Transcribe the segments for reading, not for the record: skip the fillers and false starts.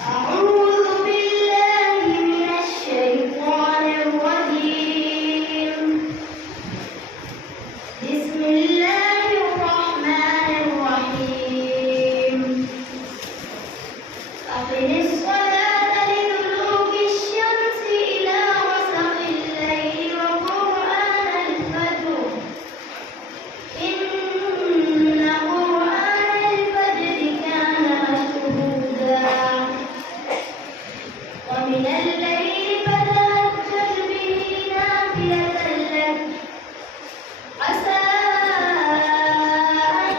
أعوذ بالله من الشيطان الرجيم. بسم الله الرحمن الرحيم. أقم الصلاة لدلوك الشمس إلى غسق الليل وقرآن الفجر إن قرآن الفجر كان مشهودا ومن الليل فتهجد به نافلة لك عسى أن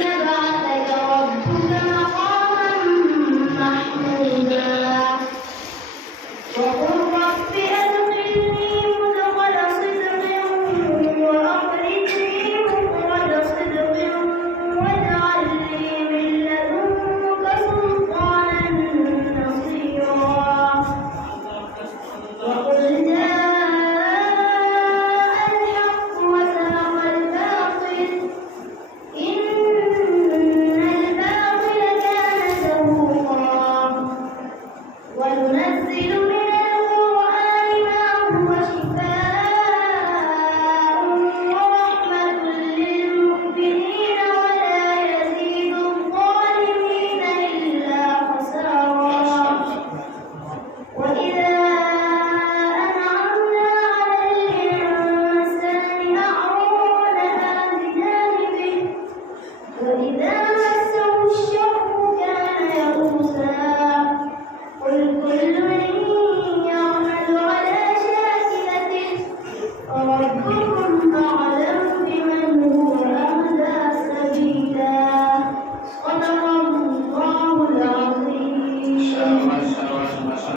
يبعثك ربك مقاما محمودا وقل رب أدخلني مدخل صدق وأخرجني مخرج صدق واجعل لي من لدنك سلطانا نصيرا وقل جاء الحق وزهق الباطل إن الباطل كان زهوقا وننزل من القرآن ما هو شفاء ورحمة للمؤمنين ولا يزيد الظالمين إلا خسارا وإذا أنعمنا على الإنسان أعرض ونأى بجانبه وإذا